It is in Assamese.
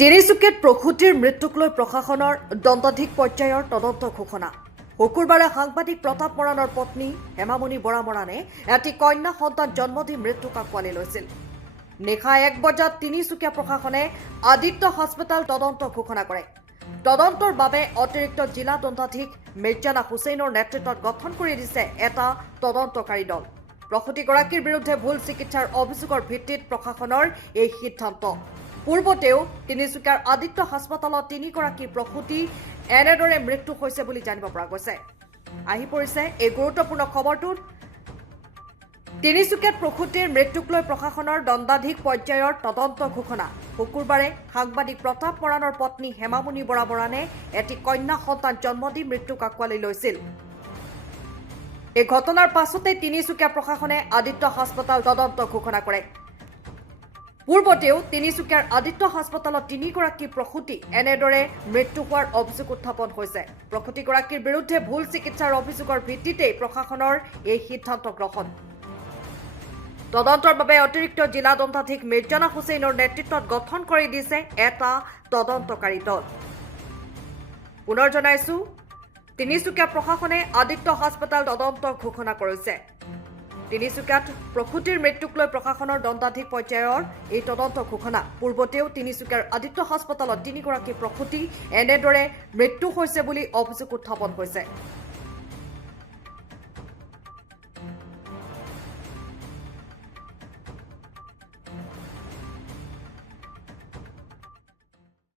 তিনিচুকীয়াত প্ৰসূতিৰ মৃত্যুক লৈ প্ৰশাসনৰ দণ্ডাধীশ পৰ্যায়ৰ তদন্ত ঘোষণা। শুকুৰবাৰে সাংবাদিক প্ৰতাপ মৰাণৰ পত্নী হেমামণি বৰা মৰাণে এটি কন্যা সন্তান জন্ম দি মৃত্যুক আঁকোৱালি লৈছিল। নিশা 1 বজাত তিনিচুকীয়া প্ৰশাসনে আদিত্য হাস্পতাল তদন্ত ঘোষণা কৰে। তদন্তৰ বাবে অতিৰিক্ত জিলা দণ্ডাধীশ মিৰ্জানা হুছেইনৰ নেতৃত্বত গঠন কৰি দিছে এটা তদন্তকাৰী দল। প্ৰসূতিগৰাকীৰ বিৰুদ্ধে ভুল চিকিৎসাৰ অভিযোগৰ ভিত্তিত প্ৰশাসনৰ এই সিদ্ধান্ত। পূৰ্বতেও তিনিচুকীয়াৰ আদিত্য হাস্পতালত 3গৰাকী প্ৰসূতি এনেদৰে মৃত্যু হৈছে বুলি জানিব পৰা গৈছে। আহি পৰিছে এই গুৰুত্বপূৰ্ণ খবৰটোত। তিনিচুকীয়াত প্ৰসূতিৰ মৃত্যুক লৈ প্ৰশাসনৰ দণ্ডাধীশ পৰ্যায়ৰ তদন্ত ঘোষণা। শুকুৰবাৰে সাংবাদিক প্ৰতাপ মৰাণৰ পত্নী হেমামণি বৰা মৰাণে এটি কন্যা সন্তান জন্ম দি মৃত্যুক আঁকোৱালি লৈছিল। এই ঘটনাৰ পাছতে তিনিচুকীয়া প্ৰশাসনে আদিত্য হাস্পতাল তদন্ত ঘোষণা কৰে। পূৰ্বতেও তিনিচুকীয়াৰ আদিত্য হাস্পতালত 3গৰাকী প্ৰসূতি এনেদৰে মৃত্যু হোৱাৰ অভিযোগ উত্থাপন হৈছে। প্ৰসূতিগৰাকীৰ বিৰুদ্ধে ভুল চিকিৎসাৰ অভিযোগৰ ভিত্তিতেই প্ৰশাসনৰ এই সিদ্ধান্ত গ্ৰহণ। তদন্তৰ বাবে অতিৰিক্ত জিলা দণ্ডাধীশ মিৰ্জানা হুছেইনৰ নেতৃত্বত গঠন কৰি দিছে এটা তদন্তকাৰী দল। পুনৰ জনাইছো, তিনিচুকীয়া প্ৰশাসনে আদিত্য হাস্পতাল তদন্ত ঘোষণা কৰিছে। তিনিচুকীয়াত প্ৰসূতিৰ মৃত্যুক লৈ প্ৰশাসনৰ দণ্ডাধীশ পৰ্যায়ৰ এই তদন্ত ঘোষণা। পূৰ্বতেও তিনিচুকীয়াৰ আদিত্য হাস্পতালত 3গৰাকী প্ৰসূতি এনেদৰে মৃত্যু হৈছে বুলি অভিযোগ উত্থাপন হৈছে।